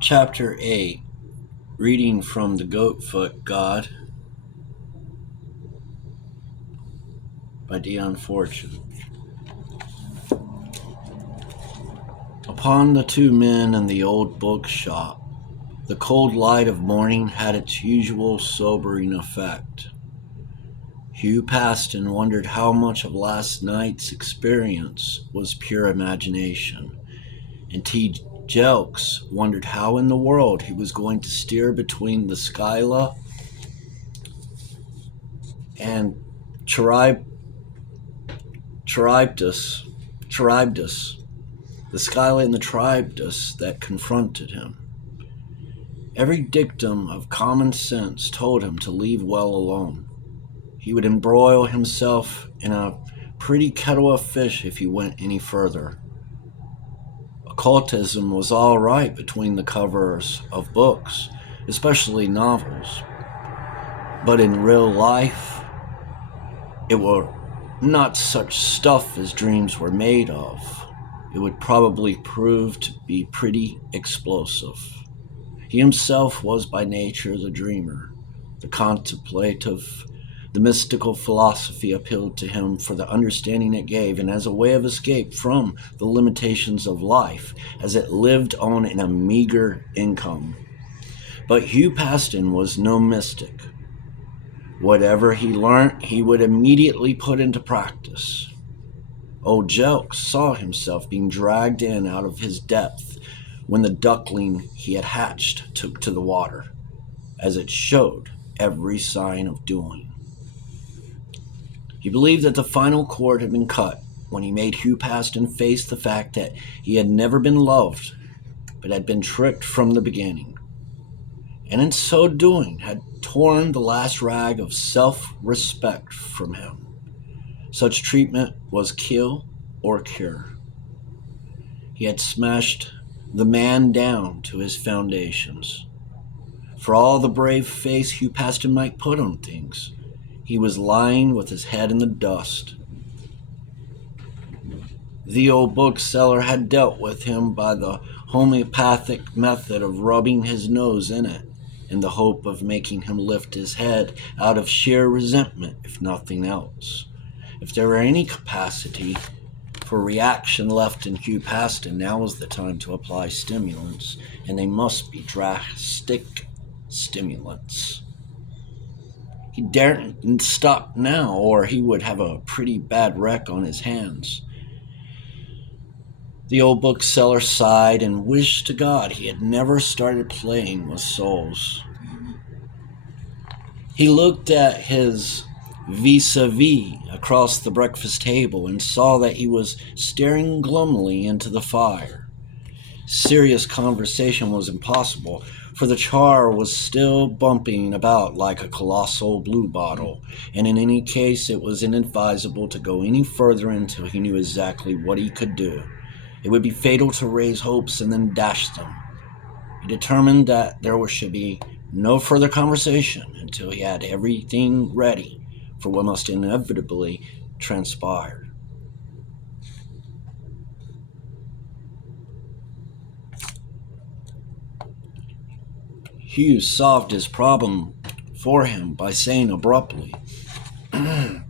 Chapter 8, reading from the Goatfoot God by Dion. Upon the two men in the old bookshop, the cold light of morning had its usual sobering effect. Hugh Paston wondered how much of last night's experience was pure imagination, and T. Jelks wondered how in the world he was going to steer between the Skyla and Charybdis, the Skyla and the Charybdis that confronted him. Every dictum of common sense told him to leave well alone. He would embroil himself in a pretty kettle of fish if he went any further. Occultism was all right between the covers of books, especially novels. But in real life, it were not such stuff as dreams were made of. It would probably prove to be pretty explosive. He himself was by nature the dreamer, the contemplative. The mystical philosophy appealed to him for the understanding it gave and as a way of escape from the limitations of life as it lived on in a meager income. But Hugh Paston was no mystic. Whatever he learnt, he would immediately put into practice. Old Jelks saw himself being dragged in out of his depth when the duckling he had hatched took to the water, as it showed every sign of doing. He believed that the final cord had been cut when he made Hugh Paston face the fact that he had never been loved, but had been tricked from the beginning, and in so doing had torn the last rag of self-respect from him. Such treatment was kill or cure. He had smashed the man down to his foundations. For all the brave face Hugh Paston might put on things, he was lying with his head in the dust. The old bookseller had dealt with him by the homeopathic method of rubbing his nose in it, in the hope of making him lift his head out of sheer resentment, if nothing else. If there were any capacity for reaction left in Hugh Paston, now was the time to apply stimulants, and they must be drastic stimulants. He daren't stop now, or he would have a pretty bad wreck on his hands. The old bookseller sighed and wished to God he had never started playing with souls. He looked at his vis-a-vis across the breakfast table and saw that he was staring glumly into the fire. Serious conversation was impossible, for the char was still bumping about like a colossal bluebottle, and in any case it was inadvisable to go any further until he knew exactly what he could do. It would be fatal to raise hopes and then dash them. He determined that there should be no further conversation until he had everything ready for what must inevitably transpire. Hugh solved his problem for him by saying abruptly, I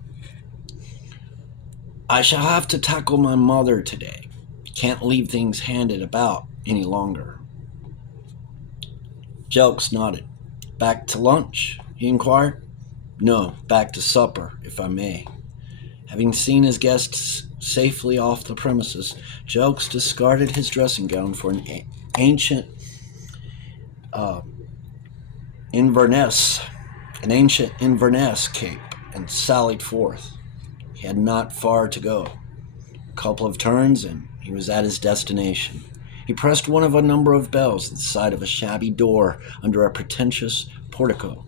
shall have to tackle my mother today. Can't leave things handed about any longer. Jelks nodded. Back to lunch? He inquired. No, back to supper, if I may. Having seen his guests safely off the premises, Jelks discarded his dressing gown for an ancient Inverness cape and sallied forth. He had not far to go. A couple of turns and he was at his destination. He pressed one of a number of bells at the side of a shabby door under a pretentious portico.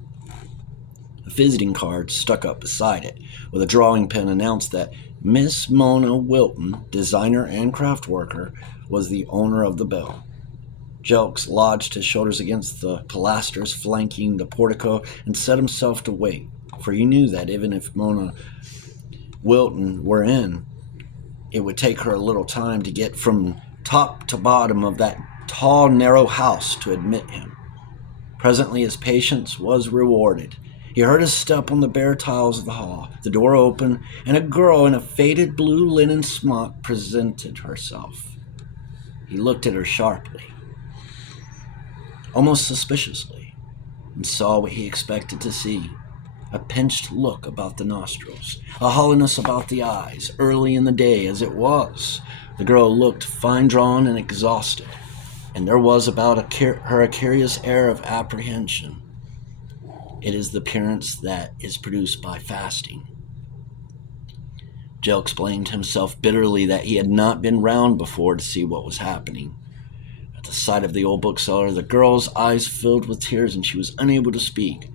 A visiting card stuck up beside it, with a drawing pen announced that Miss Mona Wilton, designer and craft worker, was the owner of the bell. Jelks lodged his shoulders against the pilasters flanking the portico and set himself to wait, for he knew that even if Mona Wilton were in, it would take her a little time to get from top to bottom of that tall, narrow house to admit him. Presently his patience was rewarded. He heard a step on the bare tiles of the hall. The door opened, and a girl in a faded blue linen smock presented herself. He looked at her sharply, almost suspiciously, and saw what he expected to see. A pinched look about the nostrils, a hollowness about the eyes, early in the day as it was. The girl looked fine-drawn and exhausted, and there was about her a curious air of apprehension. It is the appearance that is produced by fasting. Jelks blamed himself bitterly that he had not been round before to see what was happening. At the sight of the old bookseller, the girl's eyes filled with tears and she was unable to speak.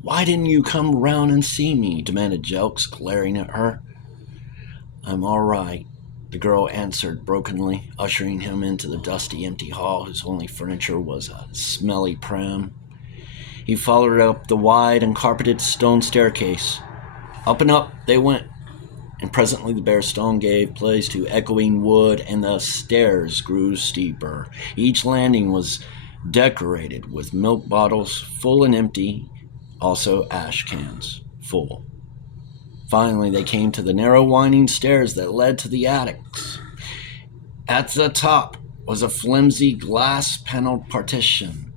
"Why didn't you come round and see me?" demanded Jelks, glaring at her. "I'm all right," the girl answered brokenly, ushering him into the dusty, empty hall whose only furniture was a smelly pram. He followed her up the wide and carpeted stone staircase. Up and up they went, and presently the bare stone gave place to echoing wood, and the stairs grew steeper. Each landing was decorated with milk bottles, full and empty, also ash cans, full. Finally they came to the narrow winding stairs that led to the attics. At the top was a flimsy glass-paneled partition.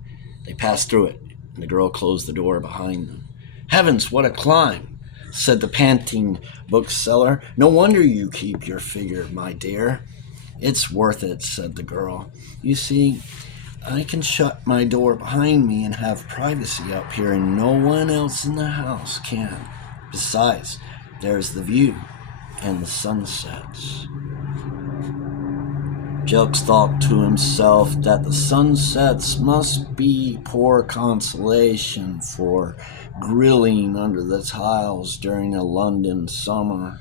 They passed through it, and the girl closed the door behind them. "Heavens, what a climb," said the panting bookseller. "No wonder you keep your figure, my dear." "It's worth it," said the girl. "You see, I can shut my door behind me and have privacy up here, and no one else in the house can. Besides, there's the view and the sunsets." Jelks thought to himself that the sunsets must be poor consolation for grilling under the tiles during a London summer.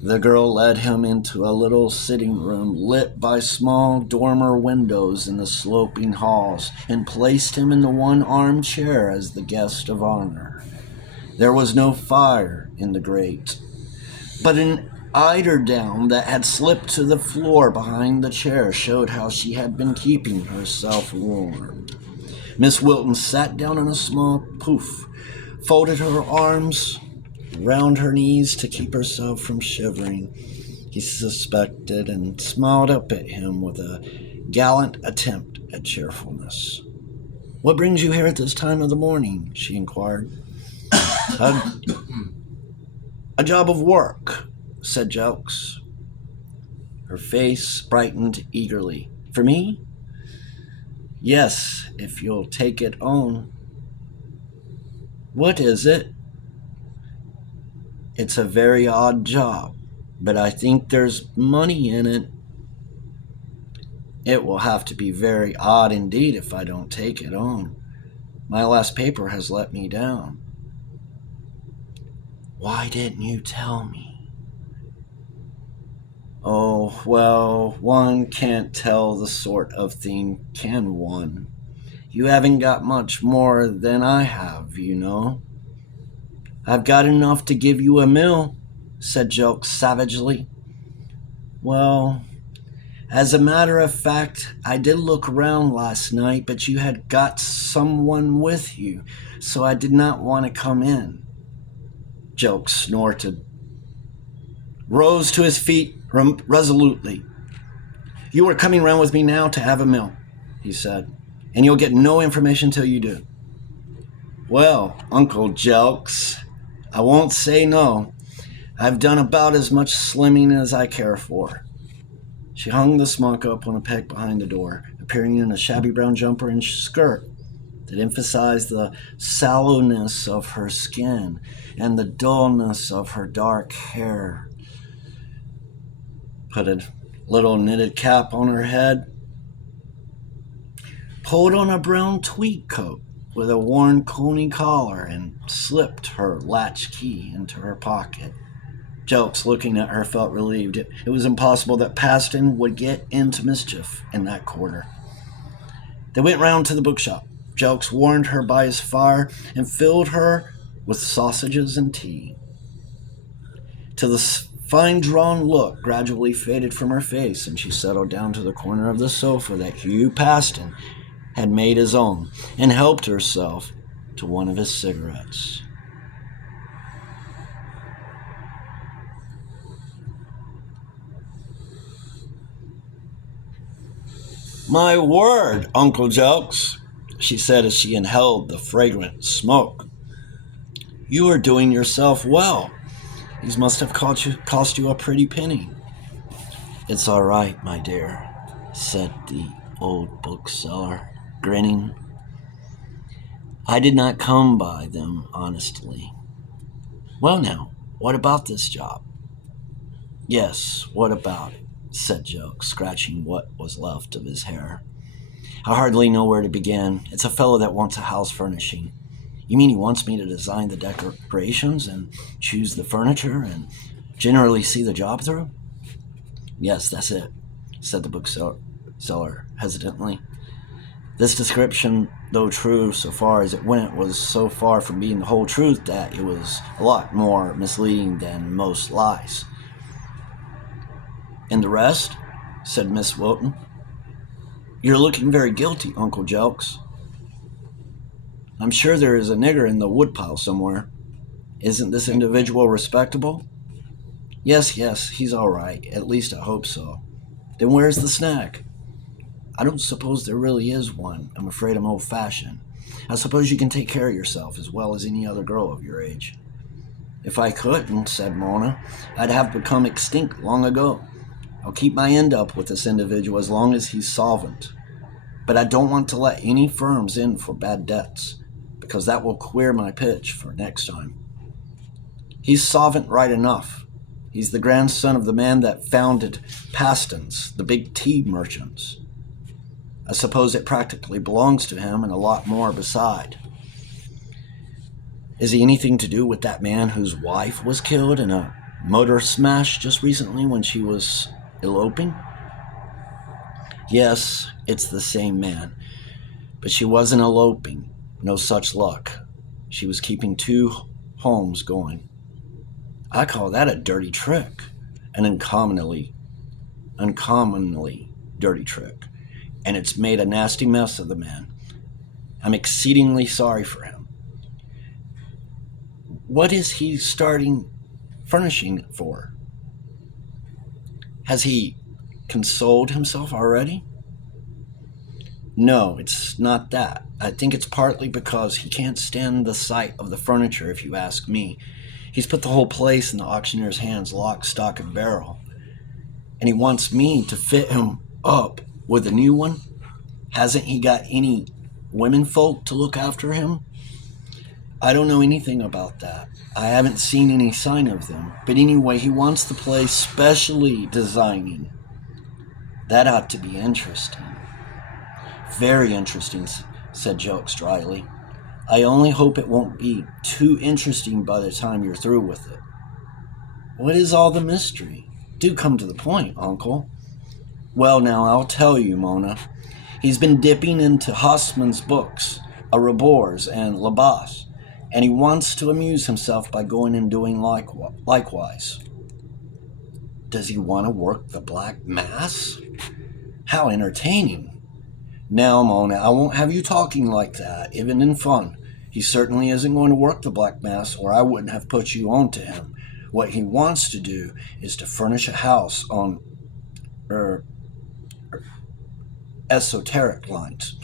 The girl led him into a little sitting room lit by small dormer windows in the sloping halls, and placed him in the one armchair as the guest of honor. There was no fire in the grate, but an eiderdown that had slipped to the floor behind the chair showed how she had been keeping herself warm. Miss Wilton sat down on a small pouf, folded her arms round her knees to keep herself from shivering. He suspected and smiled up at him with a gallant attempt at cheerfulness. "What brings you here at this time of the morning?" she inquired. A job of work," said Jelks. Her face brightened eagerly. "For me?" "Yes, if you'll take it on." "What is it?" "It's a very odd job, but I think there's money in it." "It will have to be very odd indeed if I don't take it on. My last paper has let me down." "Why didn't you tell me?" "Oh, well, one can't tell the sort of thing, can one? You haven't got much more than I have, you know." "I've got enough to give you a meal," said Jelks savagely. "Well, as a matter of fact, I did look around last night, but you had got someone with you, so I did not want to come in." Jelks snorted, rose to his feet resolutely. "You are coming round with me now to have a meal," he said, "and you'll get no information till you do." "Well, Uncle Jelks, I won't say no. I've done about as much slimming as I care for." She hung the smock up on a peg behind the door, appearing in a shabby brown jumper and skirt that emphasized the sallowness of her skin and the dullness of her dark hair. Put a little knitted cap on her head, pulled on a brown tweed coat with a worn coney collar, and slipped her latch key into her pocket. Jelks, looking at her, felt relieved. It was impossible that Paston would get into mischief in that quarter. They went round to the bookshop. Jelks warmed her by his fire and filled her with sausages and tea. To the fine drawn look gradually faded from her face, and she settled down to the corner of the sofa that Hugh Paston had made his own, and helped herself to one of his cigarettes. "My word, Uncle Jokes," she said as she inhaled the fragrant smoke. "You are doing yourself well. These must have cost you a pretty penny." "It's all right, my dear," said the old bookseller, grinning. "I did not come by them honestly." "Well now, what about this job?" "Yes, what about it?" said Jokes, scratching what was left of his hair. "I hardly know where to begin. It's a fellow that wants a house furnishing." "You mean he wants me to design the decorations and choose the furniture and generally see the job through?" "Yes, that's it," said the bookseller hesitantly. This description, though true so far as it went, was so far from being the whole truth that it was a lot more misleading than most lies. "And the rest?" said Miss Wilton. "You're looking very guilty, Uncle Jelks. I'm sure there is a nigger in the woodpile somewhere. Isn't this individual respectable?" Yes, he's all right. At least I hope so." "Then where's the snack?" "I don't suppose there really is one. I'm afraid I'm old-fashioned. I suppose you can take care of yourself as well as any other girl of your age." "If I couldn't," said Mona, "I'd have become extinct long ago. I'll keep my end up with this individual as long as he's solvent. But I don't want to let any firms in for bad debts, because that will queer my pitch for next time." "He's solvent right enough. He's the grandson of the man that founded Paston's, the big tea merchants. I suppose it practically belongs to him and a lot more beside." "Is he anything to do with that man whose wife was killed in a motor smash just recently when she was eloping?" "Yes, it's the same man. But she wasn't eloping. No such luck. She was keeping 2 homes going." "I call that a dirty trick. An uncommonly dirty trick. And it's made a nasty mess of the man. I'm exceedingly sorry for him." "What is he starting furnishing for? Has he consoled himself already?" "No, it's not that. I think it's partly because he can't stand the sight of the furniture, if you ask me. He's put the whole place in the auctioneer's hands, lock, stock, and barrel. And he wants me to fit him up with a new one. Hasn't he got any women folk to look after him?" "I don't know anything about that. I haven't seen any sign of them. But anyway, he wants the place specially designing." "That ought to be interesting." "Very interesting," said Jokes dryly. "I only hope it won't be too interesting by the time you're through with it." "What is all the mystery? Do come to the point, Uncle." "Well, now, I'll tell you, Mona. He's been dipping into Hossman's books, Rabors and Labas, and he wants to amuse himself by going and doing likewise." "Does he want to work the Black Mass? How entertaining." "Now, Mona, I won't have you talking like that, even in fun. He certainly isn't going to work the Black Mass, or I wouldn't have put you on to him. What he wants to do is to furnish a house on esoteric lines."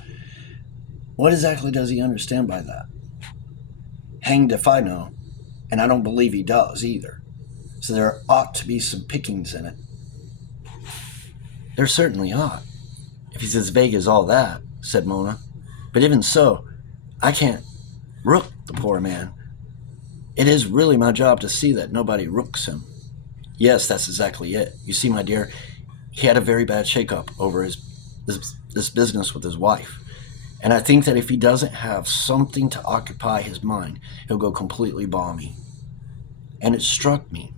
"What exactly does he understand by that?" "Hanged if I know, and I don't believe he does either. So there ought to be some pickings in it." "There certainly ought, if he's as vague as all that," said Mona. "But even so, I can't rook the poor man. It is really my job to see that nobody rooks him." "Yes, that's exactly it. You see, my dear, he had a very bad shake-up over this business with his wife. And I think that if he doesn't have something to occupy his mind, he'll go completely balmy. And it struck me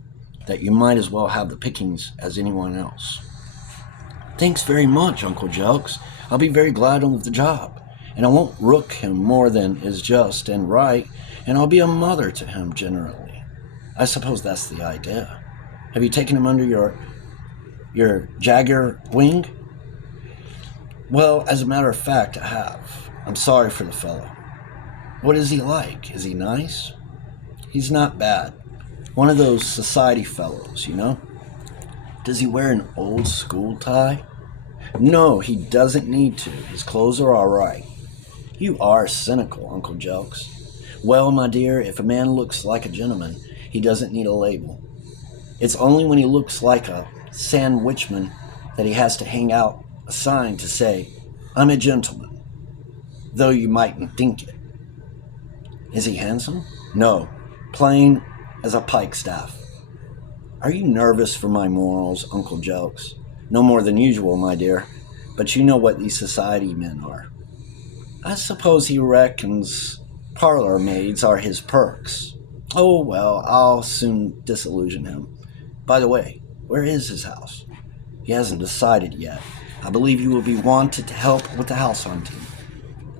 that you might as well have the pickings as anyone else." "Thanks very much, Uncle Jelks. I'll be very glad of the job. And I won't rook him more than is just and right, and I'll be a mother to him generally. I suppose that's the idea. Have you taken him under your Jaguar wing? Well, as a matter of fact, I have. I'm sorry for the fellow. What is he like? Is he nice? He's not bad. One of those society fellows, you know? Does he wear an old school tie? No, he doesn't need to. His clothes are all right. You are cynical, Uncle Jelks. Well, my dear, if a man looks like a gentleman, he doesn't need a label. It's only when he looks like a sandwichman that he has to hang out a sign to say, I'm a gentleman, though you mightn't think it. Is he handsome? No, plain as a pikestaff. Are you nervous for my morals, Uncle Jelks? No more than usual, my dear, but you know what these society men are. I suppose he reckons parlor maids are his perks. Oh, well, I'll soon disillusion him. By the way, where is his house? He hasn't decided yet. I believe you will be wanted to help with the house hunting.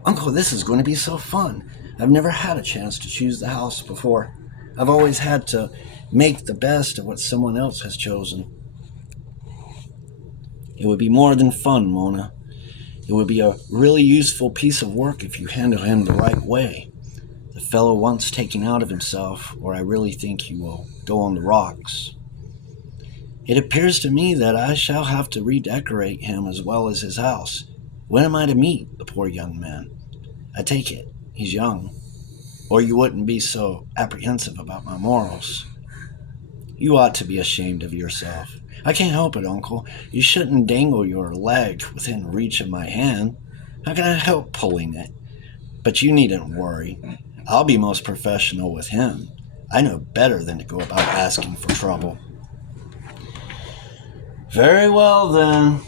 Uncle, this is going to be so fun. I've never had a chance to choose the house before. I've always had to make the best of what someone else has chosen. It would be more than fun, Mona. It would be a really useful piece of work if you handle him the right way. The fellow wants taking out of himself, or I really think he will go on the rocks. It appears to me that I shall have to redecorate him as well as his house. When am I to meet the poor young man? I take it he's young, or you wouldn't be so apprehensive about my morals. You ought to be ashamed of yourself. I can't help it, Uncle. You shouldn't dangle your leg within reach of my hand. How can I help pulling it? But you needn't worry. I'll be most professional with him. I know better than to go about asking for trouble. Very well, then.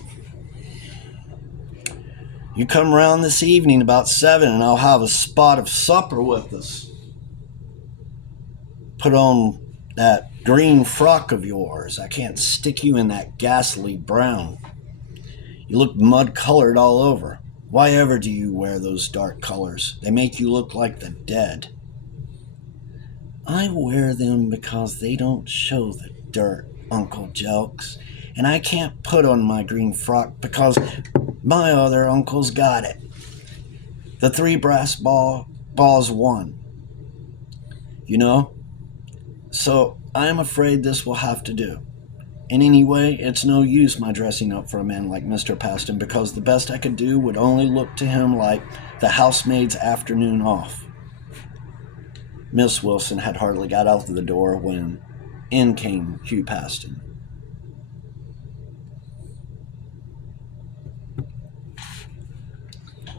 You come round this evening about 7 and I'll have a spot of supper with us. Put on that green frock of yours. I can't stick you in that ghastly brown. You look mud-colored all over. Why ever do you wear those dark colors? They make you look like the dead. I wear them because they don't show the dirt, Uncle Jelks. And I can't put on my green frock because my other uncle's got it. The 3 brass balls won. You know? So I am afraid this will have to do. And anyway, it's no use my dressing up for a man like Mr. Paston because the best I could do would only look to him like the housemaid's afternoon off. Miss Wilson had hardly got out of the door when in came Hugh Paston.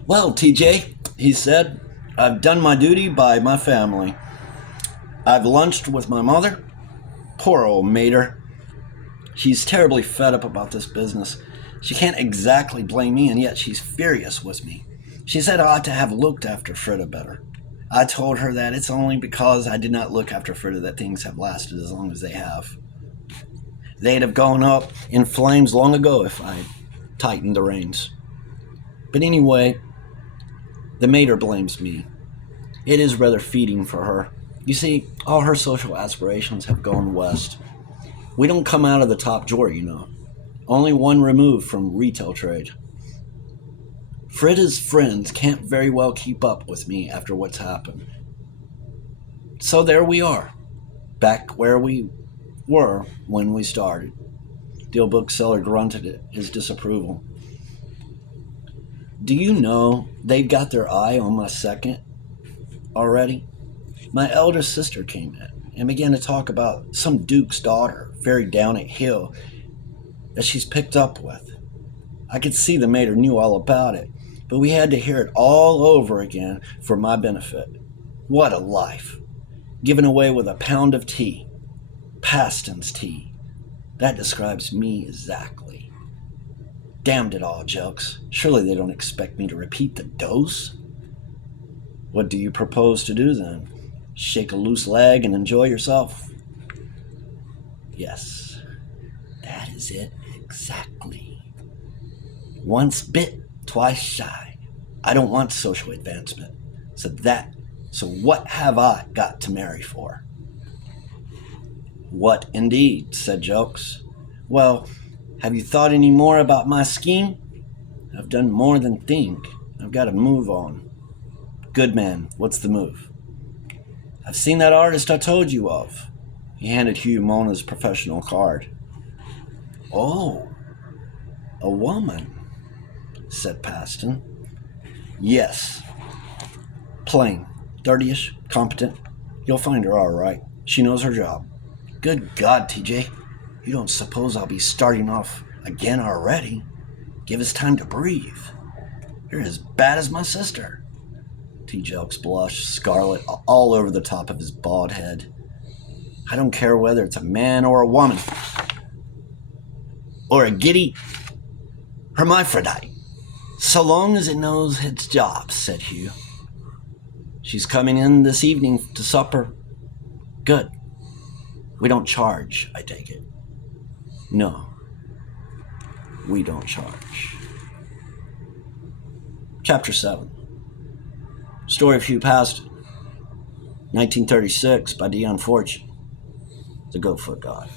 Well, TJ, he said, I've done my duty by my family. I've lunched with my mother. Poor old mater. She's terribly fed up about this business. She can't exactly blame me, and yet she's furious with me. She said I ought to have looked after Frida better. I told her that it's only because I did not look after Frida that things have lasted as long as they have. They'd have gone up in flames long ago if I'd tightened the reins. But anyway, the mater blames me. It is rather feeding for her. You see, all her social aspirations have gone west. We don't come out of the top drawer, you know. Only one removed from retail trade. Frida's friends can't very well keep up with me after what's happened. So there we are, back where we were when we started. The old bookseller grunted his disapproval. Do you know they've got their eye on my second already? My elder sister came in and began to talk about some duke's daughter, very down at heel, that she's picked up with. I could see the mater knew all about it, but we had to hear it all over again for my benefit. What a life! Given away with a pound of tea. Paston's tea. That describes me exactly. Damned it all, Jelks. Surely they don't expect me to repeat the dose? What do you propose to do then? Shake a loose leg and enjoy yourself? Yes, that is it exactly. Once bit, twice shy. I don't want social advancement. So what have I got to marry for? What indeed, said Jelks. Well, have you thought any more about my scheme? I've done more than think. I've got to move on. Good man, what's the move? I've seen that artist I told you of. He handed Hugh Mona's professional card. Oh, a woman, said Paston. Yes. Plain, 30ish, competent. You'll find her all right. She knows her job. Good God, TJ. You don't suppose I'll be starting off again already? Give us time to breathe. You're as bad as my sister. T-Jelks blushed, scarlet all over the top of his bald head. I don't care whether it's a man or a woman. Or a giddy hermaphrodite. So long as it knows its job, said Hugh. She's coming in this evening to supper. Good. We don't charge, I take it. No, we don't charge. Chapter 7. Story of Hugh Paston. 1936 by Dion. The Go-Foot God.